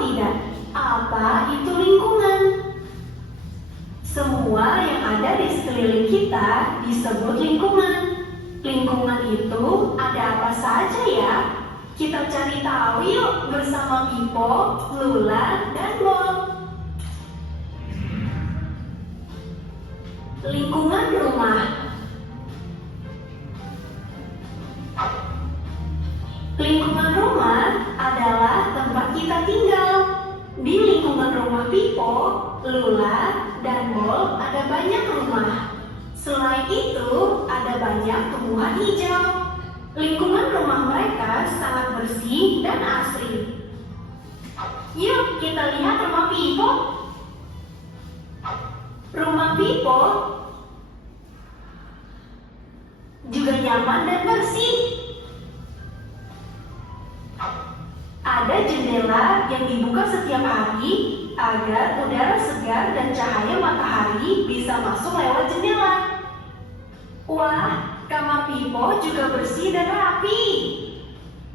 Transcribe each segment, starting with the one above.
tidak? Apa itu lingkungan? Semua yang ada di sekeliling kita disebut lingkungan. Lingkungan itu ada apa saja ya? Kita cari tahu yuk bersama Pipo, Lula, dan Bol. Lingkungan rumah. Lingkungan rumah adalah tempat kita tinggal. Di lingkungan rumah Pipo, Lula, dan Bol ada banyak rumah. Selain itu, ada banyak tumbuhan hijau. Lingkungan rumah mereka sangat bersih dan asri. Yuk kita lihat rumah Pipo. Rumah Pipo juga nyaman dan bersih. Ada jendela yang dibuka setiap hari agar udara segar dan cahaya matahari bisa masuk lewat jendela. Wah, kamar Pipo juga bersih dan rapi.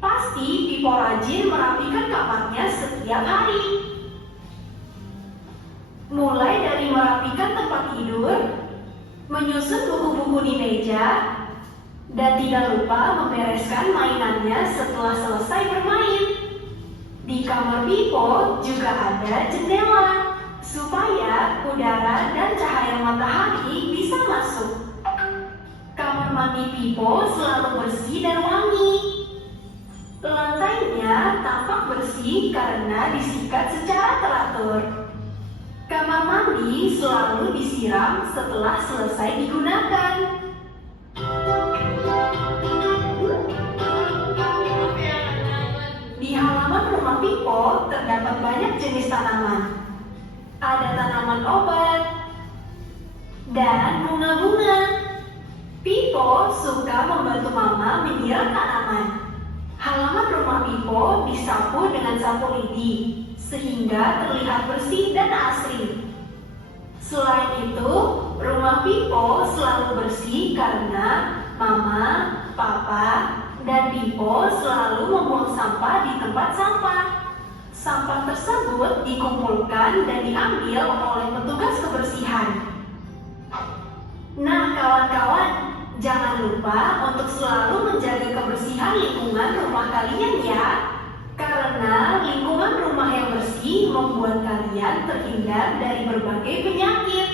Pasti Pipo rajin merapikan kamarnya setiap hari. Mulai dari merapikan tempat tidur, menyusun buku-buku di meja, dan tidak lupa membereskan mainannya setelah selesai bermain. Di kamar Pipo juga ada jendela supaya udara dan cahaya matahari bisa masuk. Kamar mandi Pipo selalu bersih dan wangi. Lantainya tampak bersih karena disikat secara teratur. Kamar mandi selalu disiram setelah selesai digunakan. Di halaman rumah Pipo terdapat banyak jenis tanaman. Ada tanaman obat dan bunga-bunga. Pipo suka membantu Mama menyiram tanaman. Halaman rumah Pipo disapu dengan sapu lidi sehingga terlihat bersih dan asri. Selain itu, rumah Pipo selalu bersih karena Mama, Papa, dan Pipo selalu membuang sampah di tempat sampah. Sampah tersebut dikumpulkan dan diambil oleh petugas kebersihan. Nah kawan-kawan, jangan lupa untuk selalu menjaga kebersihan lingkungan rumah kalian ya. Karena lingkungan rumah yang bersih membuat kalian terhindar dari berbagai penyakit.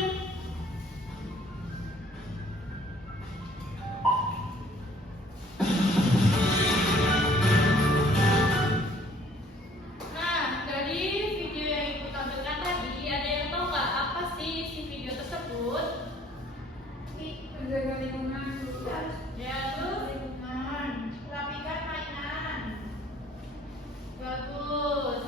Nah, dari video yang Ibu tampilkan tadi, ada yang tahu nggak apa sih isi video tersebut? Menjaga lingkungan dulu. Ya, terus Lingkungan. Rapikan mainan. bagus.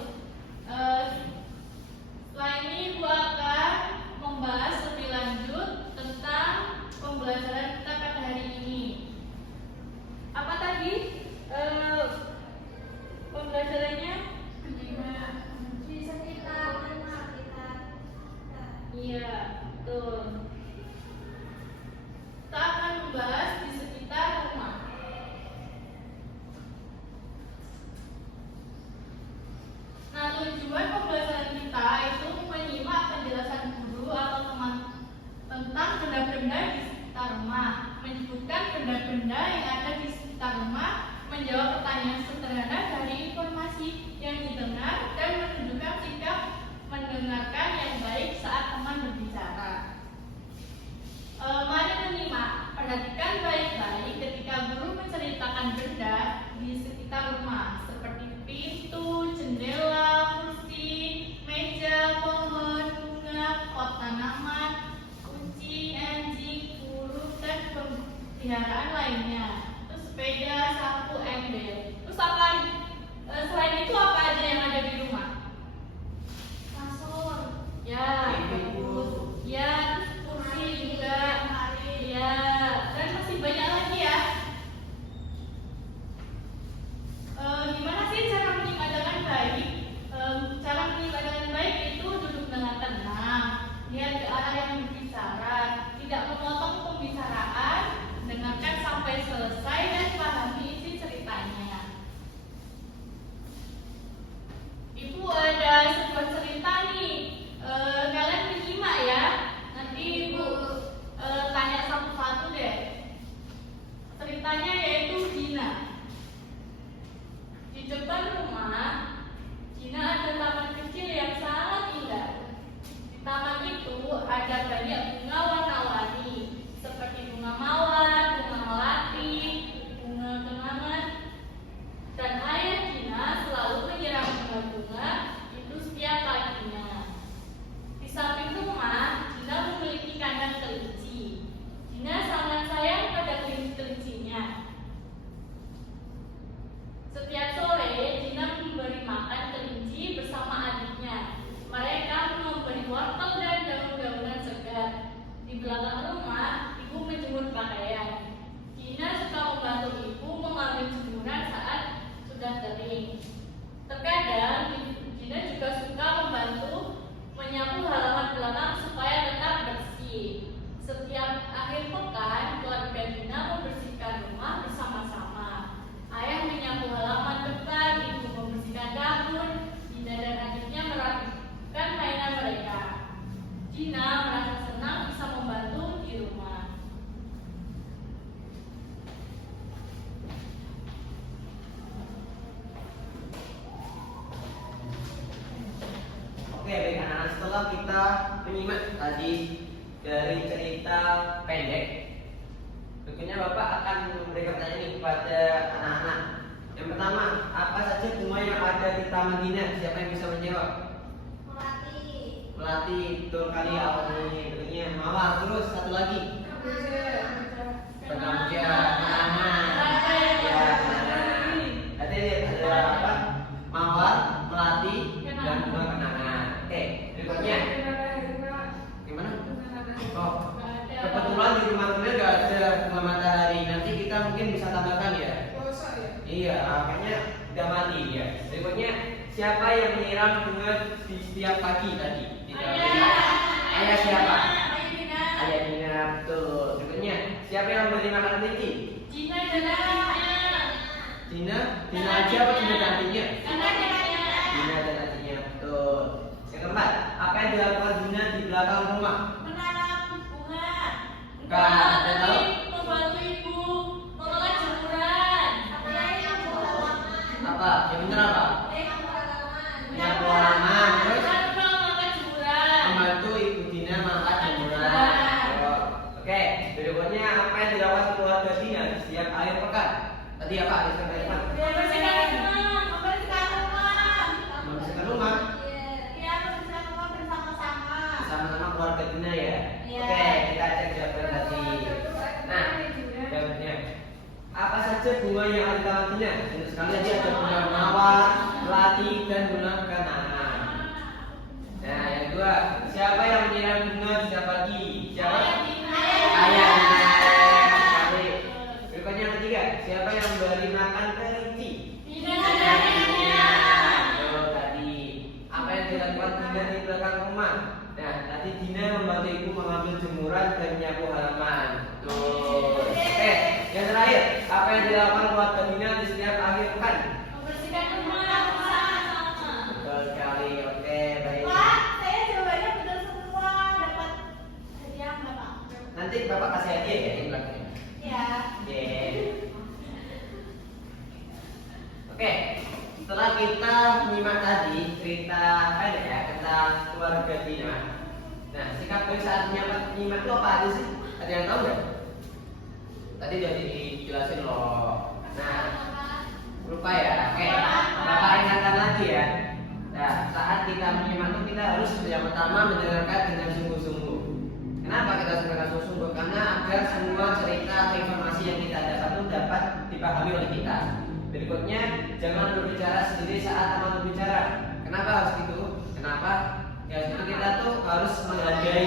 Setelah ini Ibu akan membahas lebih lanjut tentang pembelajaran kita pada hari ini. Apa tadi pembelajarannya? Di sekitar rumah kita. Iya, betul. Kita akan membahas di sekitar rumah. Nah, tujuan pembelajaran kita itu menyimak penjelasan guru atau teman tentang benda-benda di sekitar rumah, menyebutkan benda-benda yang ada di sekitar rumah, menjawab pertanyaan sederhana dari informasi yang didengar, dan menunjukkan sikap mendengarkan yang baik saat teman berbicara. Mari menyimak, perhatikan baik-baik ketika guru menceritakan benda di sekitar rumah seperti pintu, jendela, kursi, meja, pohon, bunga, pot tanaman, kunci, anjing, burung, dan peliharaan lainnya. Terus sepeda, sapu, ember. Terus apa? Selain itu apa aja yang ada di rumah? Kasur. Ya, bagus. Ya, terus kursi juga. Ya, dan masih banyak lagi ya. Gimana sih cara menyimak dengan baik? Cara menyimak dengan baik itu duduk dengan tenang, lihat ke arah yang berbicara, tidak memotong pembicaraan, dengarkan sampai selesai. Setiap sore, Gina memberi makan kelinci bersama adiknya. Mereka memberi wortel dan daun-daunan segar. Di belakang rumah, ibu menjemur pakaian. Gina suka membantu ibu mengambil jemuran saat sudah kering. Terkadang, Gina juga suka membantu menyapu halaman belakang supaya tetap bersih. Setiap akhir pekan, keluarga Gina membersihkan rumah bersama-sama. Ayah menyapu halaman depan, ibu membersihkan dapur, Gina dan adiknya merapikan mainan mereka. Gina merasa senang bisa membantu di rumah. Oke, baik anak-anak, setelah kita menyimak tadi dari cerita pendek, tentunya Bapak akan memberikan pertanyaan ini kepada anak-anak. Yang pertama, apa saja bunga yang ada di Taman Gina? Siapa yang bisa menjawab? Melati. Melati, betul kali awalnya. Bentuknya mawar. Terus satu lagi. Penamja, kenangan. Ya, kenangan. Tadi ada apa? Mawar, melati, dan bunga kenangan. Oke, berikutnya. Gimana? Oh, kebetulan di rumah kita nggak ada bunga matahari. Nanti kita mungkin bisa tambahkan ya. Iya, kayaknya udah mati ya. Berikutnya, siapa yang menyiram bunga di setiap pagi tadi? Ayah siapa? Ayah Dina, betul. Berikutnya, siapa yang memberi makan kelinci? Gina dan adiknya. Dina aja apa Dina dan adiknya? Karena adiknya. Dina dan adiknya, betul. Yang keempat, apa yang dilakukan Dina di belakang rumah? Menanam bunga. Bukan, ada tahu? Membantu ibu mengolah jemuran. Menyapu halaman. Apa? Yang benar apa? Menyapu halaman. Menyapu halaman. Terus Tanpa memakai jemuran. membantu Ibu Dina mengangkat jemuran. Oh, oke, berikutnya apa yang dilakukan keluarga Dina di setiap akhir pekan? Tadi apa? Akhir pekan. Membersihkan rumah. Membersihkan rumah. Membersihkan rumah Iya, membersihkan rumah bersama-sama. sama-sama keluarga Dina ya. Iya. Oke, kita cek jawaban tadi. Nah, jawabannya. Apa saja bunga yang ada di Taman Dina? Tentu sekali tadi ada bunga mawar, melati, dan bunga kenangan. Nah, yang kedua, siapa yang menyiram bunga di setiap pagi? Siapa? Ayah Dina. Sekali. Berikutnya yang ketiga, siapa yang memberi makan kelinci? Gina dan adiknya. Betul tadi. Apa yang dilakukan Dina di belakang rumah? Nah, tadi Dina membantu ibu mengambil jemuran dan menyapu halaman. Tuh. Oke, yang terakhir, apa yang dilakukan keluarga Dina di setiap akhir pekan? Membersihkan rumah bersama-sama. Betul sekali. Oke, baik. Pak, saya jawabannya betul semua. Dapat hadiah nggak, Pak? Nanti Bapak kasih hadiah ya di belakangnya. Ya. Oke. Oke, setelah kita menyimak tadi cerita pendek ya tentang keluarga Dina. Nah, sikap baik saat menyimak itu apa aja sih? Ada yang tahu nggak? Tadi udah dijelasin loh. Nah, lupa ya. Oke, Bapak ingatkan lagi ya. Nah, saat kita menyimak itu kita harus yang pertama mendengarkan dengan sungguh-sungguh. Kenapa kita harus mendengarkan sungguh-sungguh? Karena agar semua cerita atau informasi yang kita dapat itu dapat dipahami oleh kita. Berikutnya, jangan berbicara sendiri saat teman berbicara. Kenapa harus gitu? Kenapa? Ya, itu kita tuh harus menghargai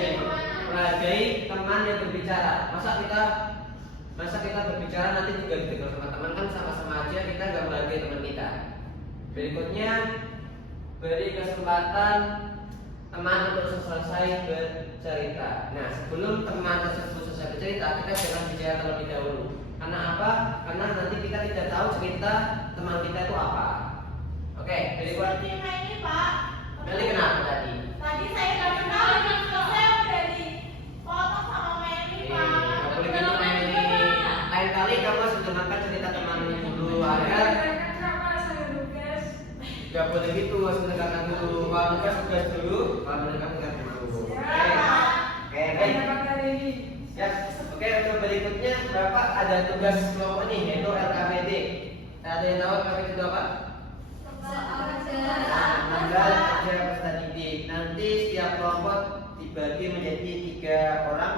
teman yang berbicara. Masa kita berbicara nanti juga didengar teman-teman, kan sama-sama aja kita nggak menghargai teman kita. Berikutnya, beri kesempatan teman untuk selesai bercerita. Nah, sebelum teman tersebut selesai bercerita, kita jangan bicara terlebih dahulu. Karena apa? Karena nanti kita tidak tahu cerita teman kita itu apa. Oke, berikut. Seperti ini, Pak. Nanti kenapa tadi? Tadi saya nggak kenal, saya udah dipotong sama Meli, Pak. Nggak boleh gitu Meli. Lain kali kamu harus mendengarkan cerita temanmu dulu agar nggak boleh gitu, harus mendengarkan dulu. Kalau tugas dulu, kalau mendengarkan dulu. Oke, baik. Ya, oke, untuk berikutnya Bapak ada tugas kelompok ini yaitu LKPD. Ada yang tahu LKPD itu apa? Lembaga Kerja Peserta Didik. Nanti setiap kelompok dibagi menjadi 3 orang.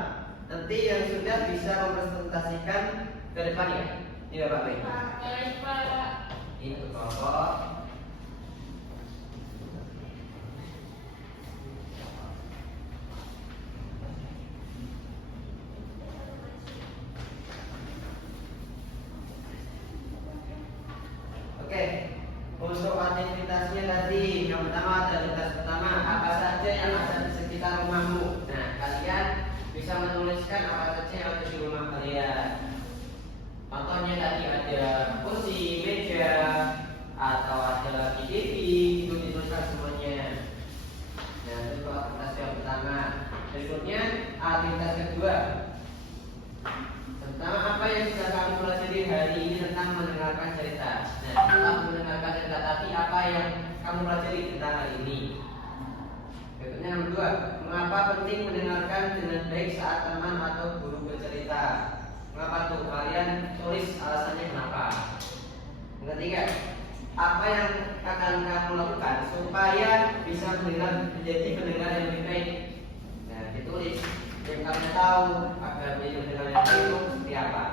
Nanti yang sudah bisa mempresentasikan ke depannya. Ini Bapak baik. Baik, Pak. Ini untuk kelompok. Oke, untuk aktivitasnya tadi yang pertama aktivitas pertama apa saja yang ada di sekitar rumahmu. Nah, kalian bisa menuliskan apa saja yang ada di rumah kalian. Contohnya tadi ada kursi, meja, atau ada lagi TV, itu dituliskan semuanya. Nah, itu aktivitas yang pertama. Berikutnya aktivitas kedua. Tentang apa yang sudah kamu pelajari hari ini tentang mendengarkan cerita. Nah, setelah mendengarkan cerita tadi, apa yang kamu pelajari tentang hari ini? Berikutnya yang kedua, mengapa penting mendengarkan dengan baik saat teman atau guru bercerita? Mengapa tuh? Kalian tulis alasannya kenapa. Yang ketiga, apa yang akan kamu lakukan supaya bisa menjadi pendengar yang lebih baik? Nah, ditulis. Yang kalian tahu agar menjadi pendengar yang baik itu seperti apa.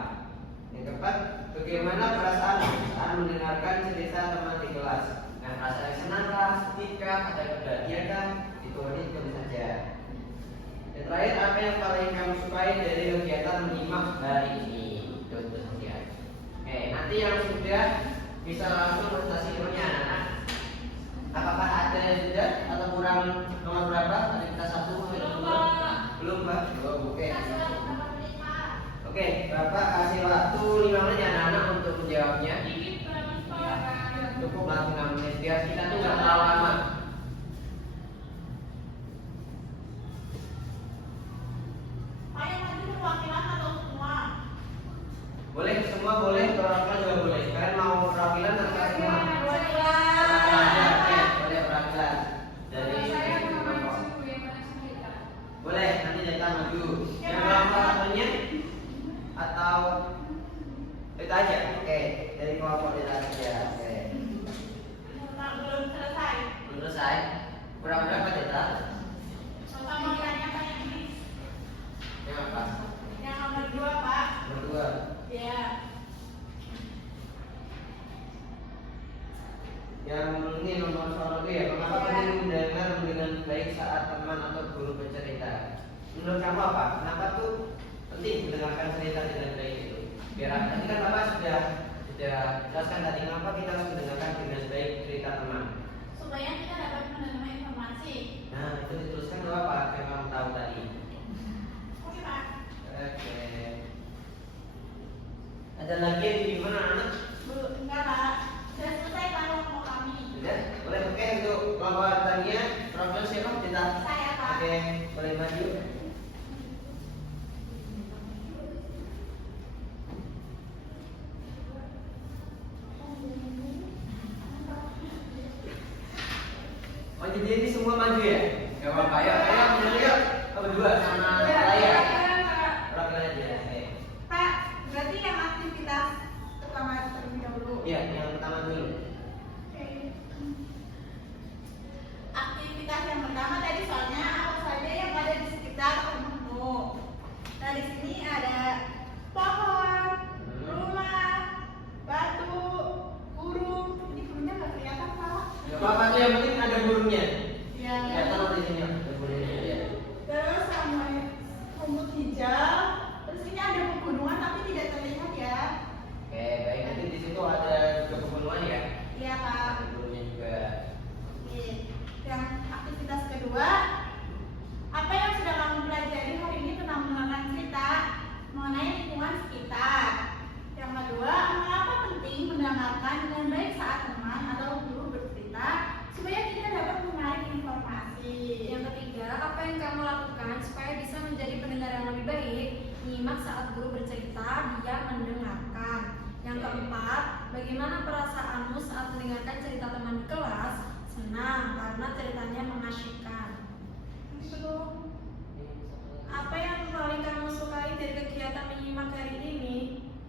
Yang keempat, bagaimana perasaan saat mendengarkan cerita teman di kelas? Nah, perasaan yang senang kah, sedih kah, ada kebahagiaan kah? Ditulis saja. Yang terakhir, apa yang paling kamu sukai dari kegiatan menyimak hari ini? Itu saja. Oke, nanti yang sudah bisa langsung presentasi ilmunya anak-anak. Apakah ada yang sudah atau kurang nomor berapa? Aktivitas 1 belum, Pak. Oh, oke. Oke, Bapak kasih waktu 5 menit ya anak-anak untuk menjawabnya. Cukup lah 5 menit biar kita tuh nggak terlalu lama. Pak yang maju perwakilan atau semua? Boleh semua, boleh perwakilan juga boleh. Kalian mau perwakilan atau semua? Perwakilan. Oke, boleh perwakilan. Dari kelompok. Boleh, nanti kita maju. Yang kelompok satunya atau itu aja. Oke, dari kelompok kita aja. Oke. Belum selesai. Belum selesai. Kurang berapa data? Sama tanya Pak yang ini. Yang apa? Yang nomor 2, Pak. Nomor 2. Ya. Yang ini nomor soal itu ya. Mengapa penting mendengar dengan baik saat teman atau guru bercerita? Menurut kamu apa? Kenapa tuh penting mendengarkan cerita dengan baik itu? Biar tadi kan Bapak sudah jelaskan tadi kenapa kita harus mendengarkan dengan baik cerita teman. Supaya kita dapat menerima informasi. Nah, itu dituliskan dulu apa yang kamu tahu tadi? Oke, Pak. Oke. Ada lagi yang gimana anak? Enggak, Pak. Sudah selesai kelompok kami. Sudah? Boleh oke untuk kelompok tanya profil siapa kita? Saya, Pak. Oke, boleh maju. Oh jadi ini semua maju ya? Gak apa-apa ya, ayo maju yuk. Berdua sama saya. Perwakilan aja. Oke. Pak, berarti yang aktivitas pertama terlebih dahulu. Iya, yang pertama dulu. Oke. Aktivitas yang pertama tadi soalnya apa saja yang ada di sekitar rumahmu. Nah, di sini ada pohon, rumah, batu, burung. Ini burungnya nggak kelihatan, Pak. Gak apa-apa tuh yang penting ada burungnya. Ya. Kelihatan di sini ada burungnya ya. Terus sama rumput hijau. Terus ini ada pegunungan tapi tidak terlihat ya. Oke, baik nanti di situ ada juga pegunungan ya. Iya, Pak. Ada burungnya juga. Oke. Yang aktivitas kedua, apa yang sudah kamu pelajari hari ini tentang mengenalkan cerita mengenai lingkungan sekitar? Yang kedua, mengapa penting mendengarkan dengan baik saat teman atau guru bercerita supaya kita dapat menarik informasi? Yang ketiga, apa yang kamu lakukan supaya bisa menjadi pendengar yang lebih baik? Nyimak saat guru bercerita, dia mendengarkan. Yang keempat, bagaimana perasaanmu saat mendengarkan cerita teman di kelas? Senang, karena ceritanya mengasyikkan. Itu apa yang paling kamu sukai dari kegiatan menyimak hari ini?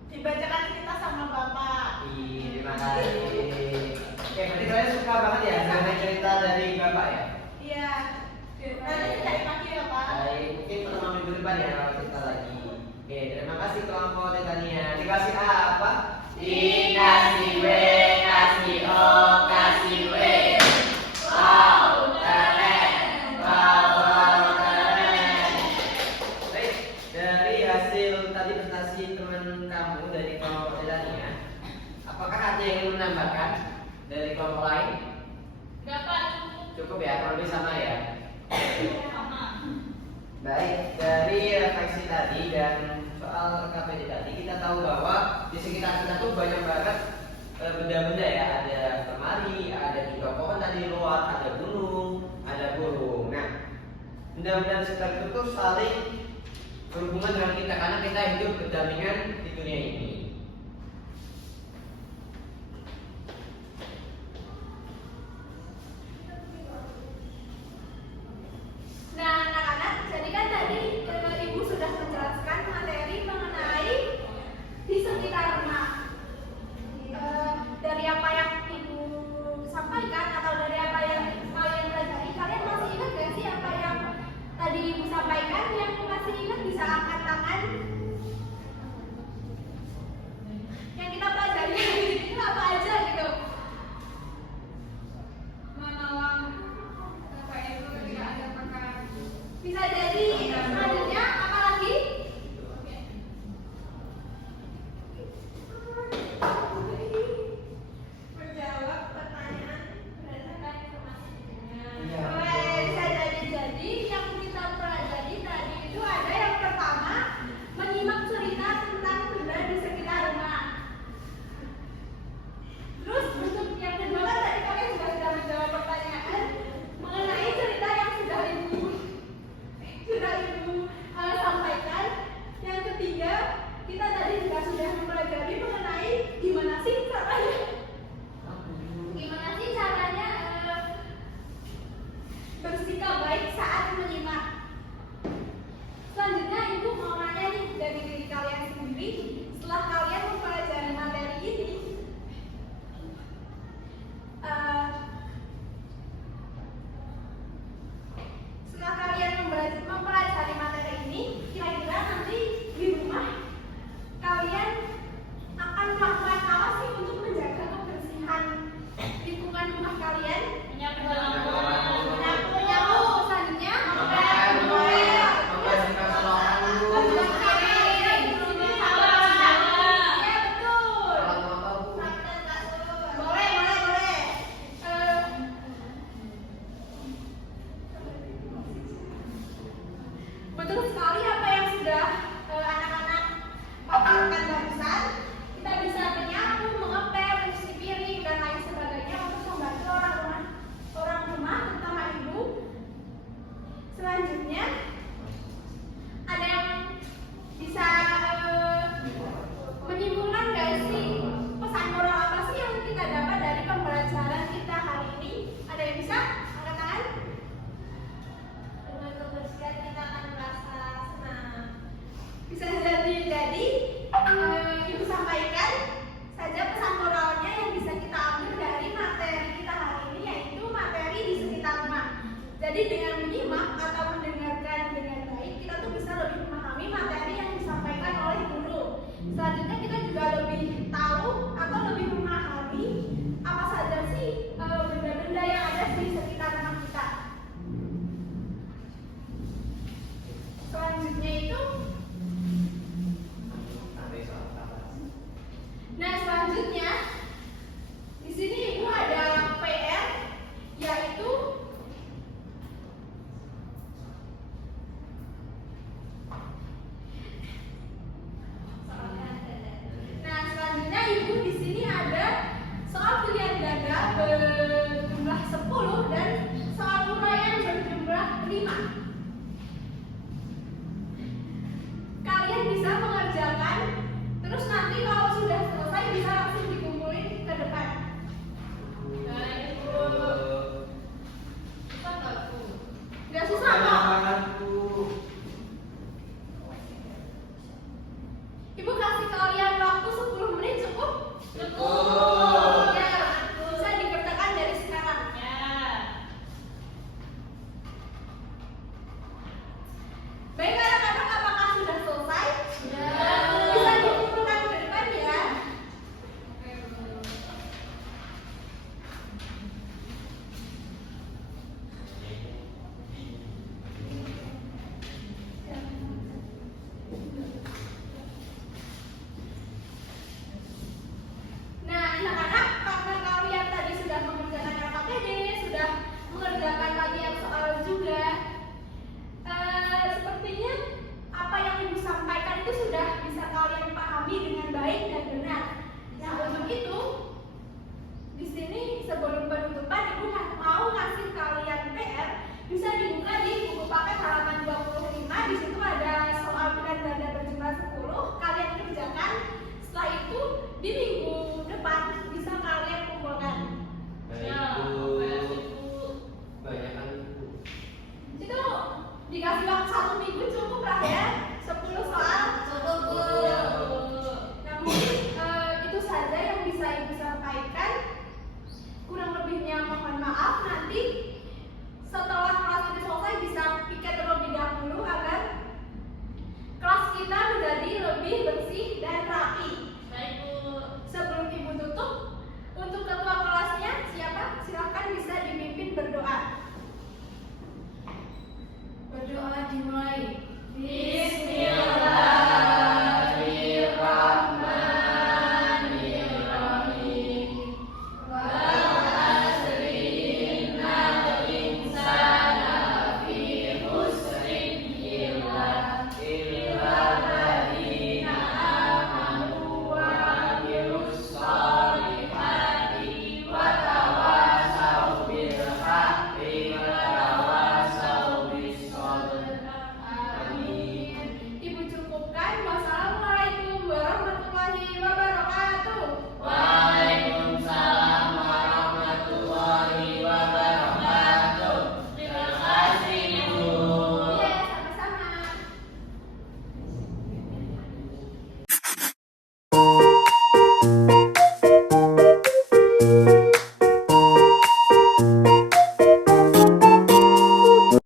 Dibacakan cerita sama Bapak. Terima kasih. Oke, berarti kalian suka banget ya dengan cerita dari Bapak ya? Iya. Nanti cari lagi ya, Pak. Baik, mungkin pertemuan minggu depan ya kalau cerita lagi. Oke, terima kasih kelompok Titania. Dikasih apa? Dikasih B, kasih menambahkan dari kelompok lain? Enggak Pak, cukup. Cukup ya, kurang lebih sama ya. Sama. Baik, dari refleksi tadi dan soal KPD tadi kita tahu bahwa di sekitar kita tuh banyak banget benda-benda ya. Ada lemari, ada juga pohon tadi di luar, ada gunung, ada burung. Nah, benda-benda di sekitar itu tuh saling berhubungan dengan kita karena kita hidup berdampingan di dunia ini.